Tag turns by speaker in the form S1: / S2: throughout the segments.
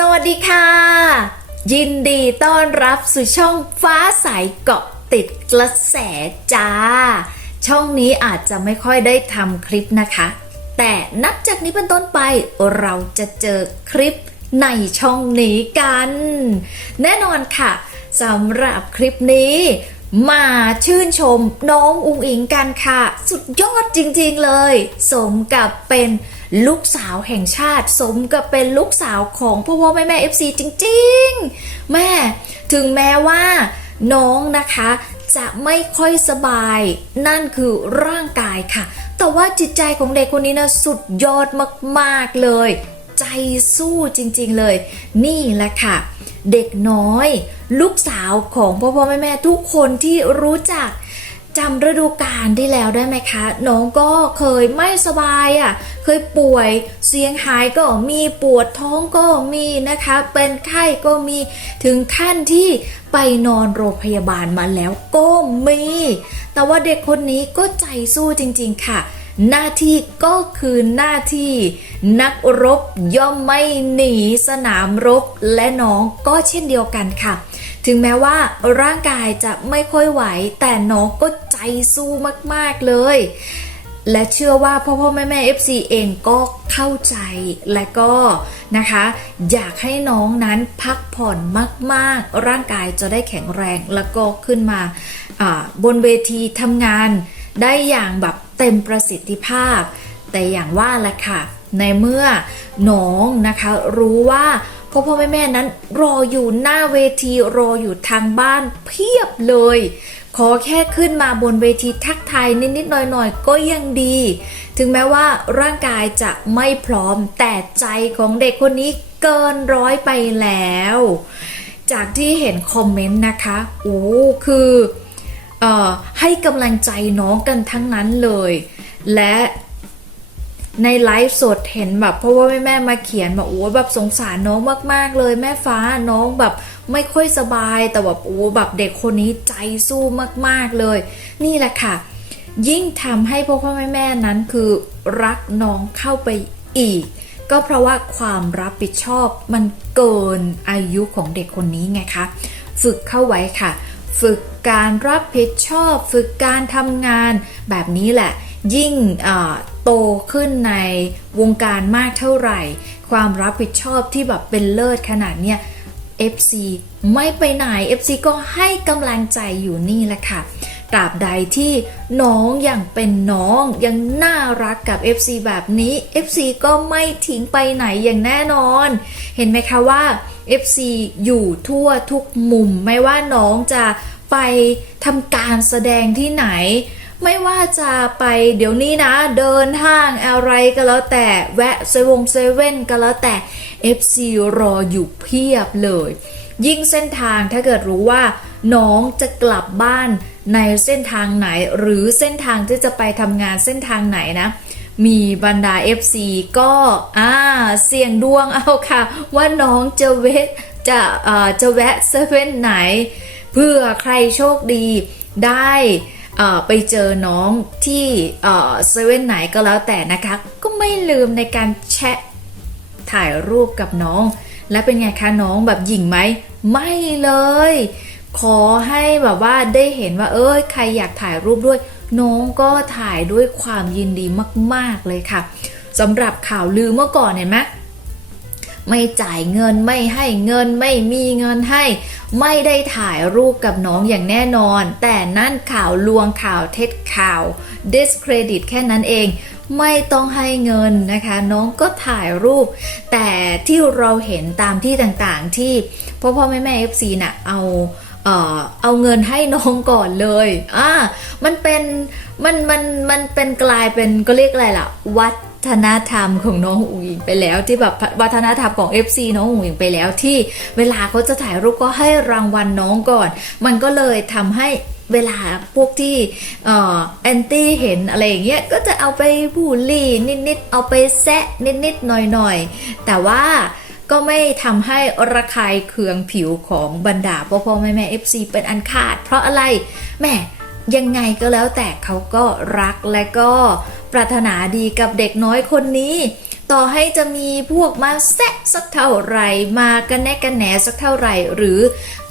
S1: สวัสดีค่ะ ยินดีต้อนรับสู่ช่องฟ้าใสเกาะติดกระแสจ้า ช่องนี้อาจจะไม่ค่อยได้ทำคลิปนะคะ แต่นับจากนี้เป็นต้นไปเราจะเจอคลิปในช่องนี้กัน แน่นอนค่ะสำหรับคลิปนี้มาชื่นชมน้องอุงอิงกันค่ะ สุดยอดจริงๆเลย สมกับเป็น ลูกสาวแห่งชาติ สมกับเป็นลูกสาวของพ่อพ่อแม่แม่ FC จริง ๆ แม่ ถึงแม้ว่าน้องนะคะจะไม่ค่อยสบาย นั่นคือร่างกายค่ะ แต่ว่าจิตใจของเด็กคนนี้นะสุดยอดมากๆเลย ใจสู้จริงๆเลย นี่แหละค่ะ เด็กน้อย ลูกสาวของพ่อพ่อแม่แม่ทุกคนที่รู้จัก จำฤดูกาลที่แล้วได้ไหมคะ น้องก็เคยไม่สบายอะ่ะ เคยป่วย เสียงหายก็มีปวดท้องก็มีนะคะ เป็นไข้ก็มีถึงขั้นที่ไปนอนโรงพยาบาลมาแล้วก็มี แต่ว่าเด็กคนนี้ก็ใจสู้จริง ๆ ค่ะ หน้าที่ก็คือหน้าที่ นักรบย่อมไม่หนีสนามรบและน้องก็เช่นเดียวกันค่ะ ถึงแม้ว่าร่างกายจะไม่ค่อยไหว แต่น้องก็ใจสู้มากๆเลย และเชื่อว่าพ่อพ่อแม่แม่ FC เองก็เข้าใจและก็นะคะ อยากให้น้องนั้นพักผ่อนมากๆ ร่างกายจะได้แข็งแรงแล้วก็ขึ้นมาอ่าบนเวทีทำงานได้อย่างแบบเต็มประสิทธิภาพ แต่อย่างว่าแหละค่ะ ในเมื่อน้องนะคะรู้ว่า พ่อพ่อแม่แม่นั้นรออยู่หน้าเวทีรออยู่ทางบ้านเพียบเลย ขอแค่ขึ้นมาบนเวทีทักทายนิดๆหน่อยๆก็ยังดี ถึงแม้ว่าร่างกายจะไม่พร้อมแต่ใจของเด็กคนนี้เกินร้อยไปแล้ว จากที่เห็นคอมเมนต์นะคะโอ้คือเอ่อให้กำลังใจน้องกันทั้งนั้นเลย และ ในไลฟ์สดเห็นแบบเพราะว่าแม่แม่มาเขียนแบบโอ้แบบสงสารน้องมากๆเลย แม่ฟ้าน้องแบบไม่ค่อยสบาย แต่แบบโอ้แบบเด็กคนนี้ใจสู้มากๆเลย นี่แหละค่ะ ยิ่งทำให้พ่อพ่อแม่แม่นั้นคือรักน้องเข้าไปอีก ก็เพราะว่าความรับผิดชอบมันเกินอายุของเด็กคนนี้ไงคะฝึกเข้าไว้ค่ะ ฝึกการรับผิดชอบ ฝึกการทำงานแบบนี้แหละ ยิ่งโตขึ้นในวงการมากเท่าไหร่ ความรับผิดชอบที่แบบเป็นเลิศขนาดเนี้ย FC ไม่ไปไหน FC ก็ให้กำลังใจอยู่นี่แหละค่ะตราบใดที่น้องยังเป็นน้องยังน่ารักกับ FC แบบนี้ FC ก็ไม่ทิ้งไปไหนอย่างแน่นอน เห็นไหมคะว่า FC อยู่ทั่วทุกมุม ไม่ว่าน้องจะไปทำการแสดงที่ไหน ไม่ว่าจะไปเดี๋ยวนี้นะ เดินห้างอะไรก็แล้วแต่แวะเซเวงเซเว่นก็แล้วแต่ FC รออยู่เพียบเลย ยิ่งเส้นทางถ้าเกิดรู้ว่า น้องจะกลับบ้านในเส้นทางไหน หรือเส้นทางที่จะไปทำงานเส้นทางไหนนะมีบรรดา FC ก็อ่าเสี่ยงดวงเอาค่ะ ว่าน้องจะเวะจะเอ่อจะแวะเซเว่นไหน เพื่อใครโชคดีได้ ไปเจอน้องที่เซเว่นไหนก็แล้วแต่นะคะ ก็ไม่ลืมในการแชะถ่ายรูปกับน้อง และเป็นไงคะน้องแบบหยิ่งไหม ไม่เลย ขอให้แบบว่าได้เห็นว่า เอ้ยใครอยากถ่ายรูปด้วย น้องก็ถ่ายด้วยความยินดีมาก ๆเลยค่ะสำหรับข่าวลือเมื่อก่อนเห็นไหม ไม่จ่ายเงินไม่ให้เงินไม่มีเงินให้ ไม่ได้ถ่ายรูปกับน้องอย่างแน่นอน แต่นั่นข่าวลวงข่าวเท็จข่าว discredit แค่นั้นเอง ไม่ต้องให้เงินนะคะ น้องก็ถ่ายรูป แต่ที่เราเห็นตามที่ต่างๆที่พ่อพ่อแม่แม่ FC น่ะเอาเออเอาเงินให้น้องก่อนเลย อ่า มันเป็น มัน มัน มันเป็นกลายเป็นก็เรียกอะไรล่ะ วัด ฒนธรรมของน้องอุ๋งอิงไปแล้ว ที่แบบวัฒนธรรมของ FC น้องอุ๋งอิงไปแล้วที่เวลาเขาจะถ่ายรูปก็ให้รางวัลน้องก่อน มันก็เลยทำให้เวลาพวกที่แอนตี้เห็นอะไรอย่างเงี้ยก็จะเอาไปบูลลี่นิดๆเอาไปแซะนิดๆหน่อยๆ แต่ว่าก็ไม่ทำให้ระคายเคืองผิวของบรรดาพ่อพ่อแม่แม่ FC เป็นอันขาด เพราะอะไรแม่ ยังไงก็แล้วแต่เขาก็รักและก็ปรารถนาดีกับเด็กน้อยคนนี้ ต่อให้จะมีพวกมาแซะสักเท่าไหร่มากันแนกันแหนสักเท่าไหร่ หรือ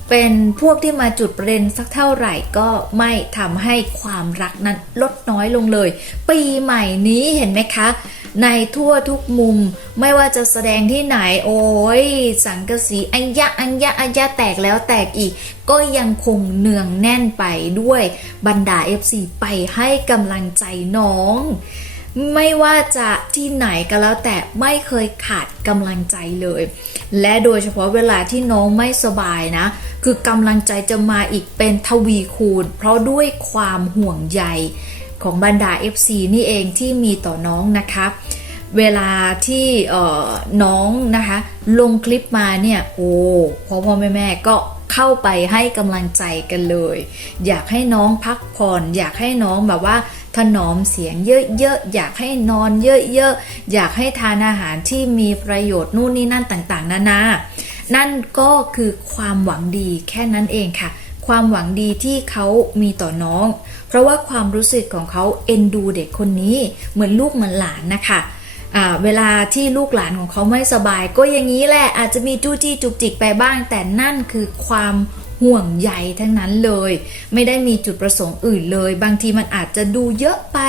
S1: เป็นพวกที่มาจุดประเด็นสักเท่าไหร่ก็ไม่ทำให้ความรักนั้นลดน้อยลงเลย ปีใหม่นี้เห็นไหมคะ ในทั่วทุกมุม ไม่ว่าจะแสดงที่ไหน โอ้ย สังกะสีอัญญะอัญญะอัญญะแตกแล้วแตกอีก ก็ยังคงเนืองแน่นไปด้วยบรรดา FC ไปให้กำลังใจน้องไม่ว่าจะที่ไหนก็แล้วแต่ไม่เคยขาดกำลังใจเลย และโดยเฉพาะเวลาที่น้องไม่สบายนะ คือกำลังใจจะมาอีกเป็นทวีคูณ เพราะด้วยความห่วงใยของบรรดา FC นี่เองที่มีต่อน้องนะคะ เวลาที่น้องนะคะ ลงคลิปมาเนี่ยโอ้พ่อพ่อแม่แม่ก็เข้าไปให้กำลังใจกันเลย อยากให้น้องพักผ่อน อยากให้น้องแบบว่าถนอมเสียงเยอะๆ อยากให้นอนเยอะๆ อยากให้ทานอาหารที่มีประโยชน์นู่นนี่นั่นต่างๆ นานา นั่นก็คือความหวังดีแค่นั้นเองค่ะ ความหวังดีที่เขามีต่อน้อง เพราะว่าความรู้สึกของเขาเอ็นดูเด็กคนนี้เหมือนลูกเหมือนหลานนะคะ เวลาที่ลูกหลานของเขาไม่สบาย ก็อย่างนี้แหละอาจจะมีจู้จี้จุกจิกไปบ้าง แต่นั่นคือความห่วงใยทั้งนั้นเลย ไม่ได้มีจุดประสงค์อื่นเลย บางทีมันอาจจะดูเยอะไป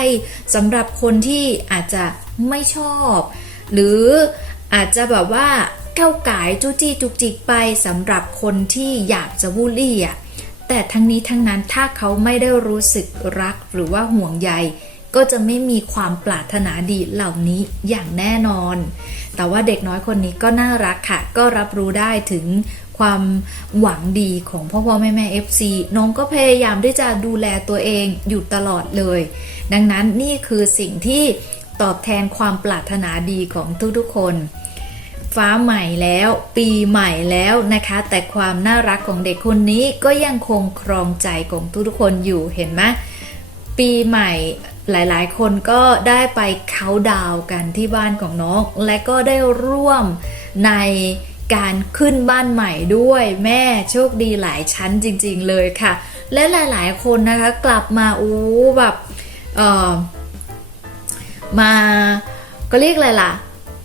S1: สำหรับคนที่อาจจะไม่ชอบ หรืออาจจะแบบว่าก้าวไก่ายจู้จี้จุกจิกไปสำหรับคนที่อยากจะบูลลี่อะแต่ทั้งนี้ทั้งนั้นถ้าเขาไม่ได้รู้สึกรักหรือว่าห่วงใย ก็จะไม่มีความปรารถนาดีเหล่านี้อย่างแน่นอน แต่ว่าเด็กน้อยคนนี้ก็น่ารักค่ะ ก็รับรู้ได้ถึงความหวังดีของพ่อพ่อแม่แม่ FC น้องก็พยายามที่จะดูแลตัวเองอยู่ตลอดเลย ดังนั้นนี่คือสิ่งที่ตอบแทนความปรารถนาดีของทุกๆคนฟ้าใหม่แล้วปีใหม่แล้วนะคะ แต่ความน่ารักของเด็กคนนี้ก็ยังคงครองใจของทุกๆคนอยู่เห็นไหมปีใหม่ หลายๆ คนก็ได้ไปเขาดาวกันที่บ้านของน้อง และก็ได้ร่วมในการขึ้นบ้านใหม่ด้วยแม่โชคดีหลายชั้นจริง ๆ เลยค่ะ และหลายๆ คนนะคะกลับมาโอ้แบบเออมาก็เรียกอะไรล่ะ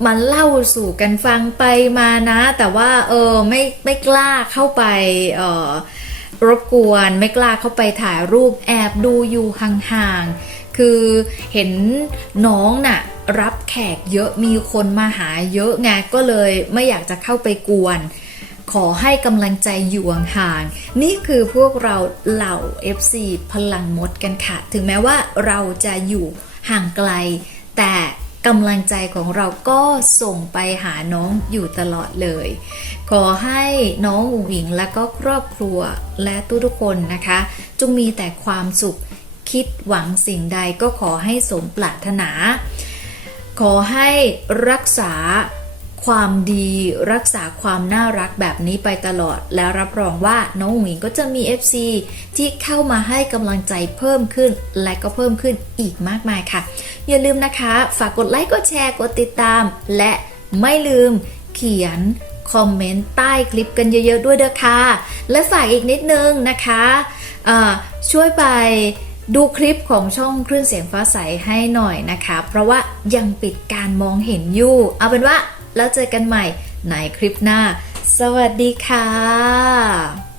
S1: มันเล่าสู่กันฟังไปมานะ แต่ว่าเออไม่ไม่กล้าเข้าไปเออรบกวนไม่กล้าเข้าไปถ่ายรูปแอบดูอยู่ห่างๆ คือเห็นน้องน่ะรับแขกเยอะมีคนมาหาเยอะไงก็เลยไม่อยากจะเข้าไปกวน ขอให้กำลังใจอยู่ห่างๆนี่คือพวกเราเหล่า FC พลังมดกันค่ะ ถึงแม้ว่าเราจะอยู่ห่างไกล แต่กำลังใจของเราก็ส่งไปหาน้องอยู่ตลอดเลย ขอให้น้องอุ๋งอิงและก็ครอบครัวและทุกๆคนนะคะ จงมีแต่ความสุข คิดหวังสิ่งใดก็ขอให้สมปรารถนา ขอให้รักษาความดีรักษาความน่ารักแบบนี้ไปตลอด แล้วรับรองว่าน้องหญิงก็จะมี FC ที่เข้ามาให้กำลังใจเพิ่มขึ้น และก็เพิ่มขึ้นอีกมากมายค่ะ อย่าลืมนะคะ ฝากกดไลค์กดแชร์กดติดตาม และไม่ลืมเขียนคอมเมนต์ใต้คลิปกันเยอะๆด้วยเด้อค่ะ และฝากอีกนิดนึงนะคะช่วยไป ดูคลิปของช่องคลื่นเสียงฟ้าใสให้หน่อยนะคะ เพราะว่ายังปิดการมองเห็นอยู่ เอาเป็นว่าแล้วเจอกันใหม่ในคลิปหน้า สวัสดีค่ะ